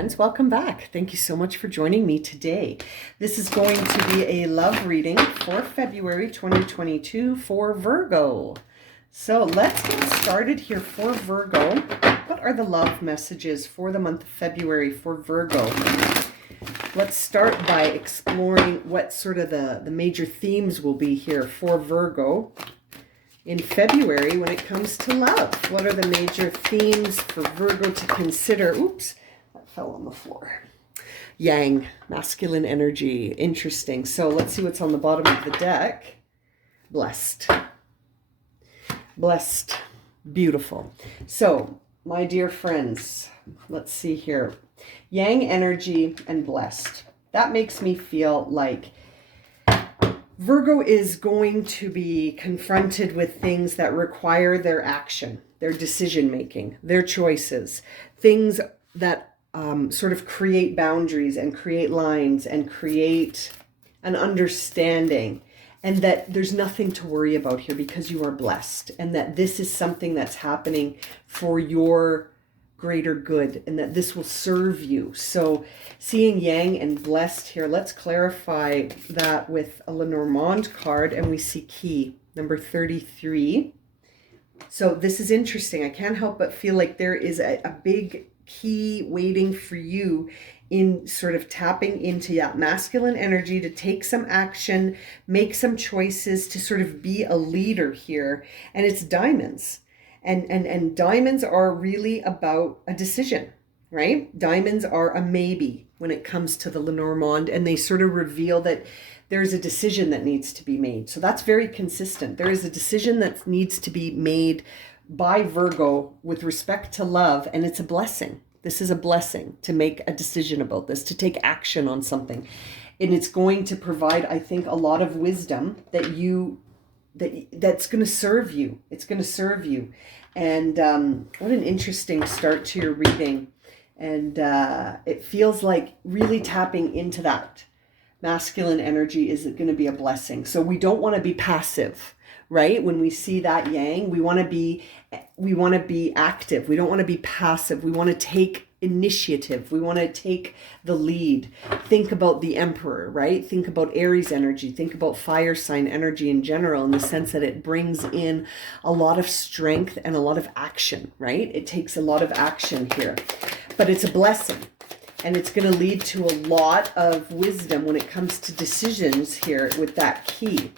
friends. Welcome back. Thank you so much for joining me today. This is going to be a love reading for February 2022 for Virgo. So let's get started here for Virgo. What are the love messages for the month of February for Virgo? Let's start by exploring what sort of the major themes will be here for Virgo in February when it comes to love. What are the major themes for Virgo to consider? Oops, that fell on the floor. Yang, masculine energy. Interesting. So let's see what's on the bottom of the deck. Blessed. Blessed. Beautiful. So, my dear friends, let's see here. Yang energy and blessed. That makes me feel like Virgo is going to be confronted with things that require their action, their decision making, their choices, things that sort of create boundaries and create lines and create an understanding, and that there's nothing to worry about here because you are blessed, and that this is something that's happening for your greater good, and that this will serve you. So seeing Yang and blessed here, let's clarify that with a Lenormand card, and we see key number 33. So this is interesting. I can't help but feel like there is a big key waiting for you in sort of tapping into that masculine energy to take some action, make some choices, to sort of be a leader here. And it's diamonds. And diamonds are really about a decision, right? Diamonds are a maybe when it comes to the Lenormand, and they sort of reveal that there's a decision that needs to be made. So that's very consistent. There is a decision that needs to be made by Virgo with respect to love, and it's a blessing. This is a blessing to make a decision about this, to take action on something. And it's going to provide, I think, a lot of wisdom that's going to serve you. It's going to serve you. And what an interesting start to your reading. And it feels like really tapping into that masculine energy is going to be a blessing. So we don't want to be passive, right? When we see that Yang, we want to be active. We don't want to be passive. We want to take initiative. We want to take the lead. Think about the Emperor, right? Think about Aries energy. Think about fire sign energy in general, in the sense that it brings in a lot of strength and a lot of action, right? It takes a lot of action here, but it's a blessing, and it's going to lead to a lot of wisdom when it comes to decisions here with that key.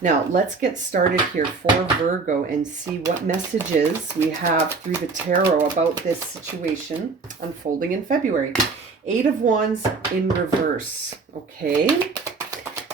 Now, let's get started here for Virgo and see what messages we have through the tarot about this situation unfolding in February. 8 of Wands in reverse. Okay.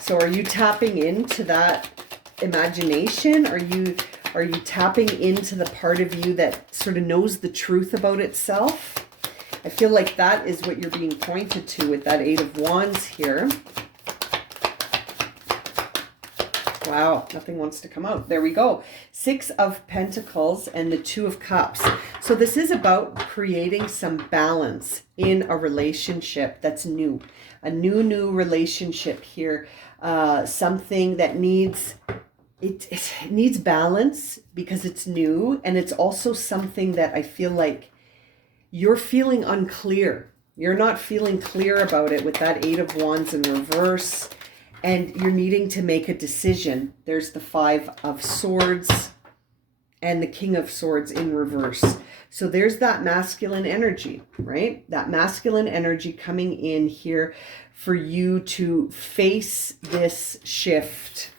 So are you tapping into that imagination? Are you tapping into the part of you that sort of knows the truth about itself? I feel like that is what you're being pointed to with that 8 of Wands here. Wow, nothing wants to come out. There we go. 6 of Pentacles and the 2 of Cups. So this is about creating some balance in a relationship that's new. A new relationship here. Something that needs balance because it's new. And it's also something that I feel like you're feeling unclear. You're not feeling clear about it with that 8 of Wands in reverse. And you're needing to make a decision. There's the 5 of Swords and the King of Swords in reverse. So there's that masculine energy, right? That masculine energy coming in here for you to face this shift,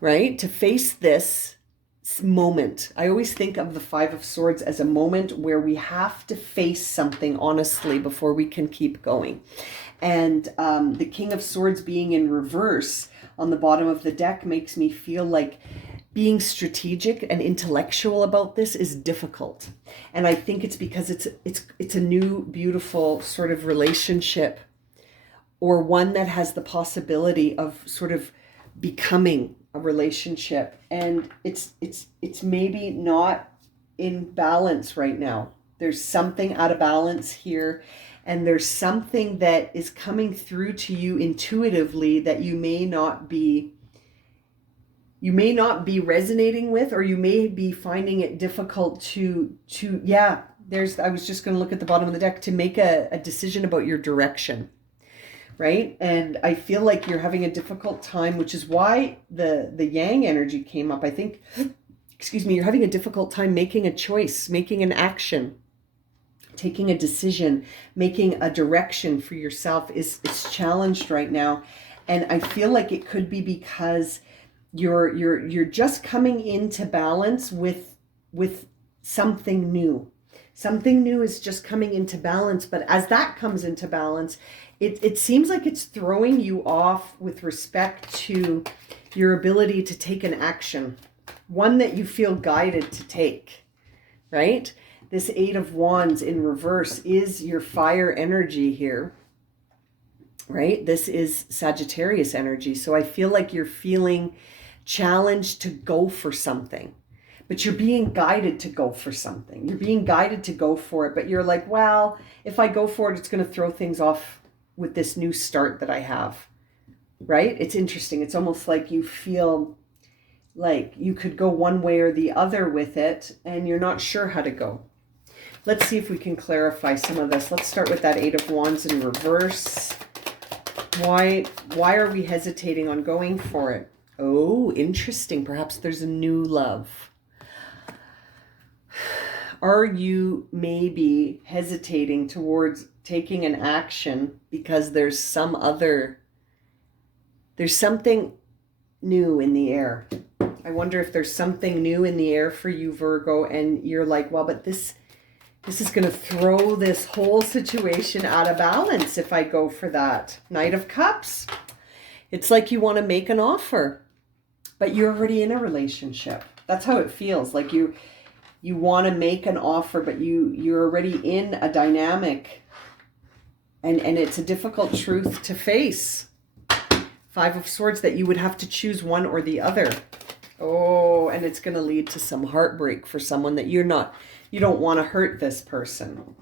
right? To face this moment. I always think of the 5 of Swords as a moment where we have to face something honestly before we can keep going. And the King of Swords being in reverse on the bottom of the deck makes me feel like being strategic and intellectual about this is difficult. And I think it's because it's a new, beautiful sort of relationship, or one that has the possibility of sort of becoming a relationship. And it's maybe not in balance right now. There's something out of balance here. And there's something that is coming through to you intuitively that you may not be resonating with, or you may be finding it difficult to I was just going to look at the bottom of the deck, to make a decision about your direction, right? And I feel like you're having a difficult time, which is why the yang energy came up. I think, excuse me, you're having a difficult time making a choice, making an action, taking a decision, making a direction for yourself is challenged right now. And I feel like it could be because you're just coming into balance with something new. Something new is just coming into balance, but as that comes into balance, it seems like it's throwing you off with respect to your ability to take an action, one that you feel guided to take, right? This Eight of Wands in reverse is your fire energy here, right? This is Sagittarius energy. So I feel like you're feeling challenged to go for something, but you're being guided to go for something. You're being guided to go for it, but you're like, well, if I go for it, it's going to throw things off with this new start that I have, right? It's interesting. It's almost like you feel like you could go one way or the other with it, and you're not sure how to go. Let's see if we can clarify some of this. Let's start with that Eight of Wands in reverse. Why are we hesitating on going for it? Oh, interesting. Perhaps there's a new love. Are you maybe hesitating towards taking an action because there's something new in the air? I wonder if there's something new in the air for you, Virgo, and you're like, well, but this is going to throw this whole situation out of balance if I go for that. Knight of Cups. It's like you want to make an offer, but you're already in a relationship. That's how it feels. Like you want to make an offer, but you're already in a dynamic, and it's a difficult truth to face. Five of Swords, that you would have to choose one or the other. Oh, and it's going to lead to some heartbreak for someone that you don't want to hurt this person.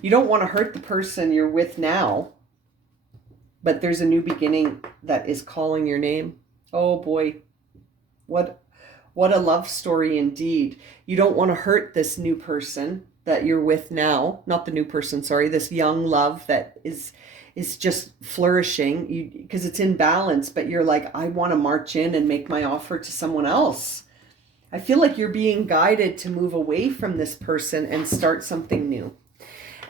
You don't want to hurt the person you're with now, but there's a new beginning that is calling your name. Oh boy, what a love story indeed. You don't want to hurt this new person that you're with now. Not the new person, sorry, this young love that is just flourishing, because it's in balance, but you're like, I want to march in and make my offer to someone else. I feel like you're being guided to move away from this person and start something new.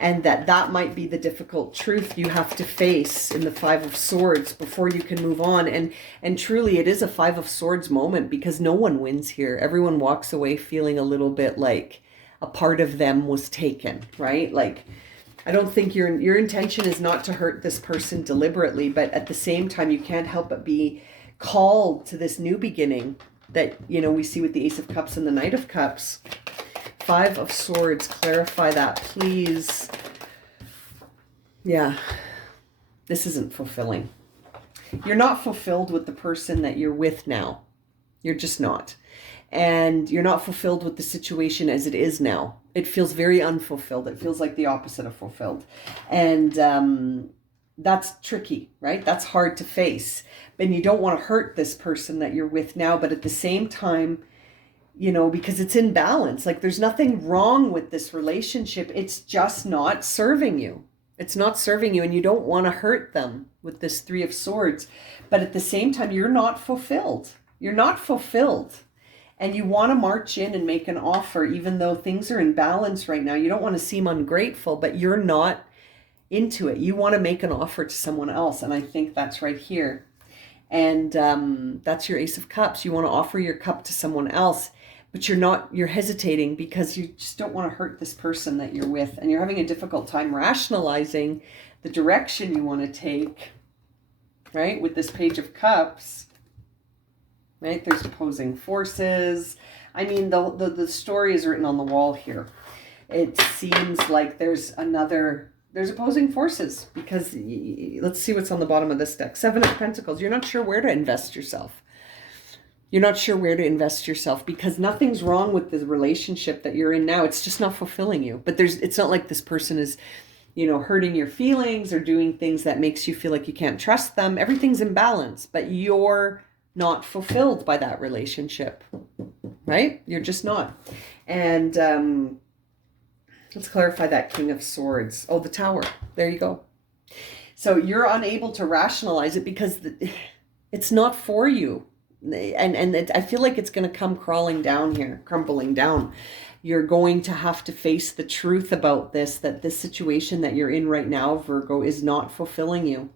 And that might be the difficult truth you have to face in the Five of Swords before you can move on. And truly, it is a Five of Swords moment, because no one wins here. Everyone walks away feeling a little bit like a part of them was taken, right? Like, I don't think your intention is not to hurt this person deliberately, but at the same time, you can't help but be called to this new beginning that, we see with the Ace of Cups and the Knight of Cups. Five of Swords, clarify that, please. Yeah, this isn't fulfilling. You're not fulfilled with the person that you're with now. You're just not. And you're not fulfilled with the situation as it is now. It feels very unfulfilled. It feels like the opposite of fulfilled. And that's tricky, right? That's hard to face. And you don't want to hurt this person that you're with now, but at the same time, because it's in balance. Like, there's nothing wrong with this relationship. It's just not serving you. It's not serving you, and you don't want to hurt them with this Three of Swords. But at the same time, you're not fulfilled. You're not fulfilled. And you want to march in and make an offer, even though things are in balance right now. You don't want to seem ungrateful, but you're not into it. You want to make an offer to someone else. And I think that's right here. And that's your Ace of Cups. You want to offer your cup to someone else, but you're hesitating because you just don't want to hurt this person that you're with. And you're having a difficult time rationalizing the direction you want to take, right? With this Page of Cups, right? There's opposing forces. I mean, the story is written on the wall here. It seems like there's opposing forces, because let's see what's on the bottom of this deck. Seven of Pentacles. You're not sure where to invest yourself. You're not sure where to invest yourself, because nothing's wrong with the relationship that you're in now. It's just not fulfilling you. But it's not like this person is, hurting your feelings or doing things that makes you feel like you can't trust them. Everything's in balance, but you're not fulfilled by that relationship, right? You're just not. And Let's clarify that King of Swords. Oh, the Tower. There you go. So you're unable to rationalize it because it's not for you. And I feel like it's going to come crawling down here, crumbling down. You're going to have to face the truth about this, that this situation that you're in right now, Virgo, is not fulfilling you.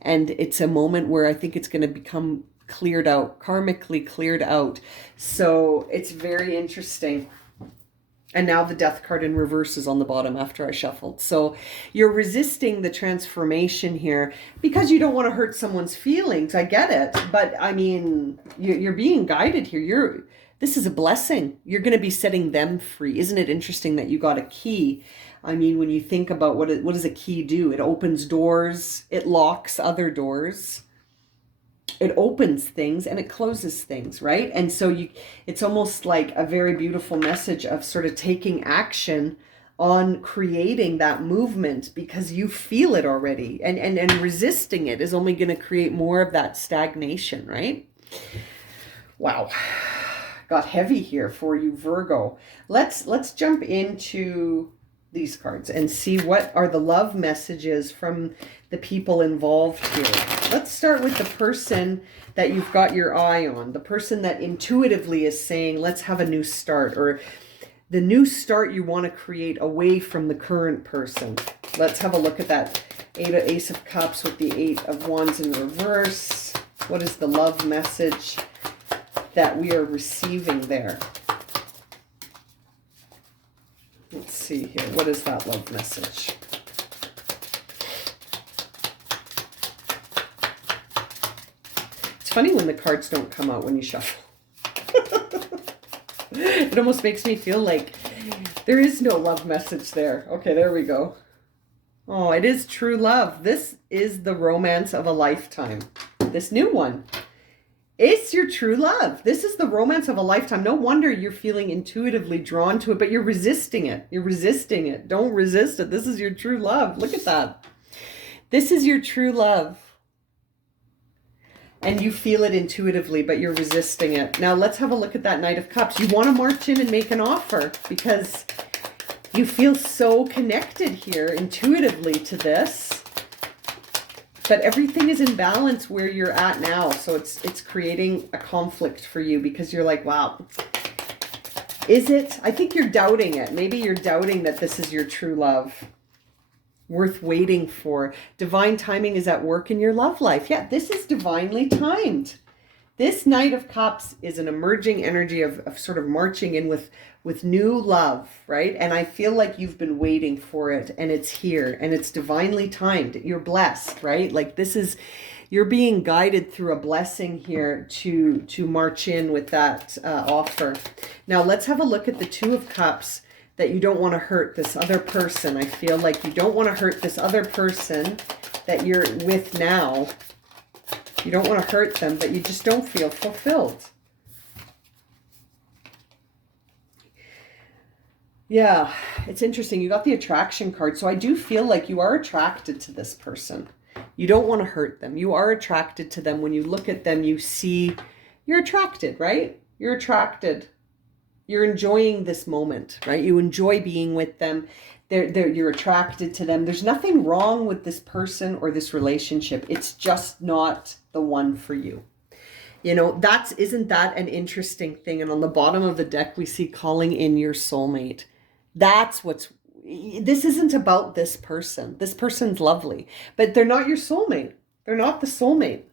And it's a moment where I think it's going to become cleared out, karmically cleared out. So it's very interesting. And now the Death card in reverse is on the bottom after I shuffled. So you're resisting the transformation here because you don't want to hurt someone's feelings. I get it. But I mean, you're being guided here. This is a blessing. You're going to be setting them free. Isn't it interesting that you got a key? I mean, when you think about what does a key do? It opens doors. It locks other doors. It opens things and it closes things, right? And so it's almost like a very beautiful message of sort of taking action on creating that movement because you feel it already. And resisting it is only going to create more of that stagnation, right? Wow. Got heavy here for you, Virgo. Let's jump into these cards and see what are the love messages from the people involved here. Let's start with the person that you've got your eye on, the person that intuitively is saying, let's have a new start, or the new start you want to create away from the current person. Let's have a look at that Ace of Cups with the 8 of Wands in reverse. What is the love message that we are receiving there? Let's see here. What is that love message? It's funny when the cards don't come out when you shuffle. It almost makes me feel like there is no love message there. Okay, there we go. Oh, it is true love. This is the romance of a lifetime. This new one. It's your true love. This is the romance of a lifetime. No wonder you're feeling intuitively drawn to it, but you're resisting it. You're resisting it. Don't resist it. This is your true love. Look at that. This is your true love. And you feel it intuitively, but you're resisting it. Now let's have a look at that Knight of Cups. You want to march in and make an offer because you feel so connected here intuitively to this. But everything is in balance where you're at now. So it's creating a conflict for you because you're like, wow, is it? I think you're doubting it. Maybe you're doubting that this is your true love. Worth waiting for. Divine timing is at work in your love life. Yeah, this is divinely timed. This Knight of Cups is an emerging energy of sort of marching in with new love, right? And I feel like you've been waiting for it and it's here and it's divinely timed. You're blessed, right? Like this is, you're being guided through a blessing here to march in with that offer. Now let's have a look at the Two of Cups, that you don't want to hurt this other person. I feel like you don't want to hurt this other person that you're with now. You don't want to hurt them, but you just don't feel fulfilled. Yeah, it's interesting. You got the attraction card. So I do feel like you are attracted to this person. You don't want to hurt them. You are attracted to them. When you look at them, you see you're attracted, right? You're attracted. You're enjoying this moment, right? You enjoy being with them. You're attracted to them. There's nothing wrong with this person or this relationship. It's just not the one for you. You know, isn't that an interesting thing? And on the bottom of the deck, we see calling in your soulmate. This isn't about this person. This person's lovely, but they're not your soulmate. They're not the soulmate.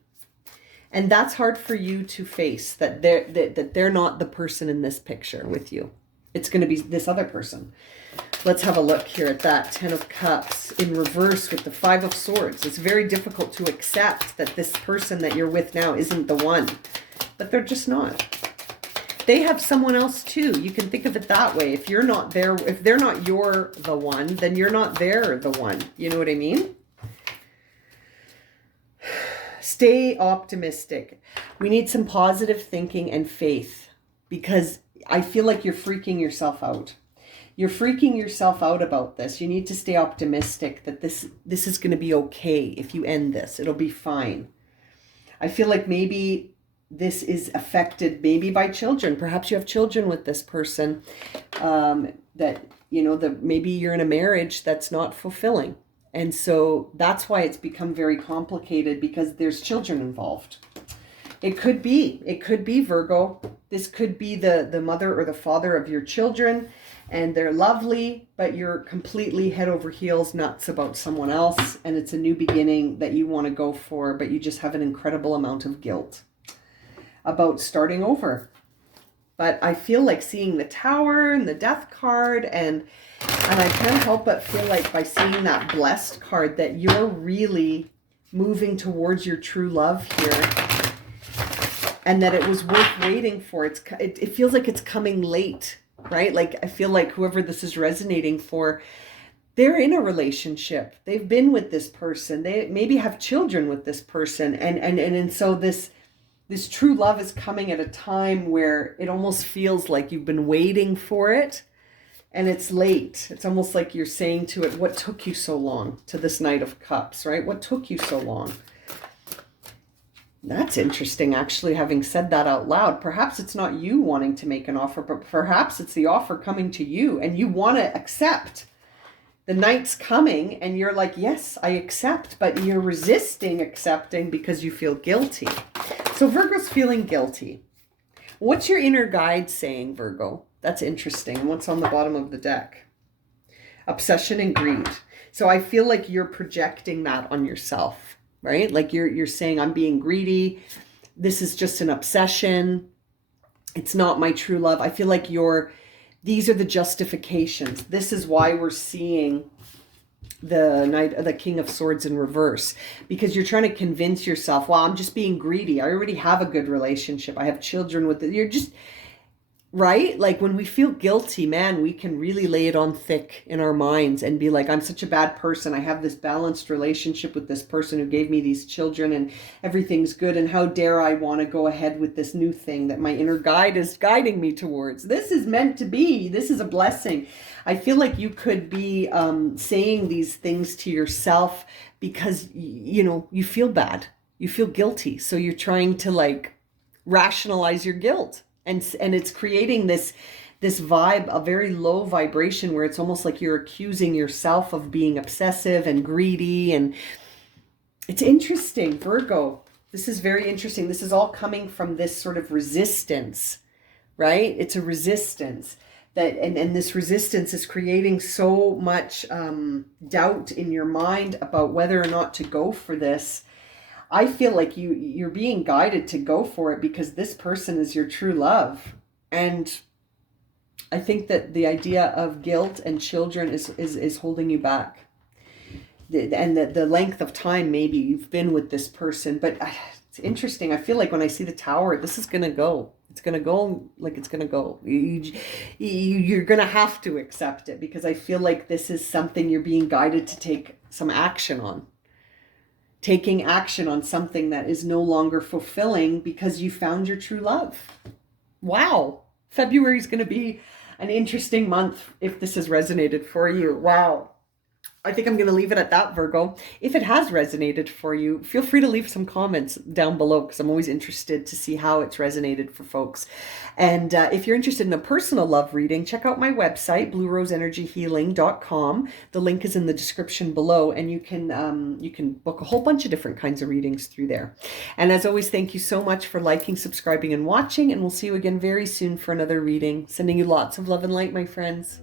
And that's hard for you to face, that they're not the person in this picture with you. It's going to be this other person. Let's have a look here at that Ten of Cups in reverse with the Five of Swords. It's very difficult to accept that this person that you're with now isn't the one, but they're just not. They have someone else too. You can think of it that way. If you're not there, if they're not the one, then you're not there the one. You know what I mean? Stay optimistic. We need some positive thinking and faith because I feel like you're freaking yourself out. You're freaking yourself out about this. You need to stay optimistic that this is going to be okay if you end this. It'll be fine. I feel like maybe this is affected maybe by children. Perhaps you have children with this person that maybe you're in a marriage that's not fulfilling. And so that's why it's become very complicated, because there's children involved. It could be Virgo. This could be the mother or the father of your children, and they're lovely, but you're completely head over heels nuts about someone else, and it's a new beginning that you want to go for, but you just have an incredible amount of guilt about starting over. But I feel like seeing the Tower and the Death card, and I can't help but feel like by seeing that Blessed card that you're really moving towards your true love here, and that it was worth waiting for. It feels like it's coming late, right? Like, I feel like whoever this is resonating for, they're in a relationship. They've been with this person. They maybe have children with this person. And so this true love is coming at a time where it almost feels like you've been waiting for it and it's late. It's almost like you're saying to it, what took you so long, to this Knight of Cups, right? What took you so long? That's interesting, actually, having said that out loud. Perhaps it's not you wanting to make an offer, but perhaps it's the offer coming to you and you want to accept. The Knight's coming and you're like, yes, I accept, but you're resisting accepting because you feel guilty. So Virgo's feeling guilty. What's your inner guide saying, Virgo? That's interesting. And what's on the bottom of the deck? Obsession and greed. So I feel like you're projecting that on yourself, right? Like you're saying, I'm being greedy. This is just an obsession. It's not my true love. I feel like these are the justifications. This is why we're seeing the King of Swords in reverse, because you're trying to convince yourself, well, I'm just being greedy. I already have a good relationship. I have children with it. You're just, right? Like when we feel guilty, man, we can really lay it on thick in our minds and be like, I'm such a bad person. I have this balanced relationship with this person who gave me these children and everything's good. And how dare I want to go ahead with this new thing that my inner guide is guiding me towards? This is meant to be. This is a blessing. I feel like you could be saying these things to yourself because, you feel bad. You feel guilty. So you're trying to like rationalize your guilt. And it's creating this vibe, a very low vibration where it's almost like you're accusing yourself of being obsessive and greedy. And it's interesting, Virgo. This is very interesting. This is all coming from this sort of resistance, right? It's a resistance that, and this resistance is creating so much doubt in your mind about whether or not to go for this. I feel like you're being guided to go for it because this person is your true love. And I think that the idea of guilt and children is holding you back. And the length of time maybe you've been with this person. But it's interesting. I feel like when I see the Tower, this is going to go. It's going to go like it's going to go. You're going to have to accept it because I feel like this is something you're being guided to take some action on. Taking action on something that is no longer fulfilling because you found your true love. Wow. February is going to be an interesting month if this has resonated for you. Wow. I think I'm going to leave it at that, Virgo. If it has resonated for you, feel free to leave some comments down below because I'm always interested to see how it's resonated for folks. And if you're interested in a personal love reading, check out my website, blueroseenergyhealing.com. The link is in the description below, and you can book a whole bunch of different kinds of readings through there. And as always, thank you so much for liking, subscribing, and watching, and we'll see you again very soon for another reading. Sending you lots of love and light, my friends.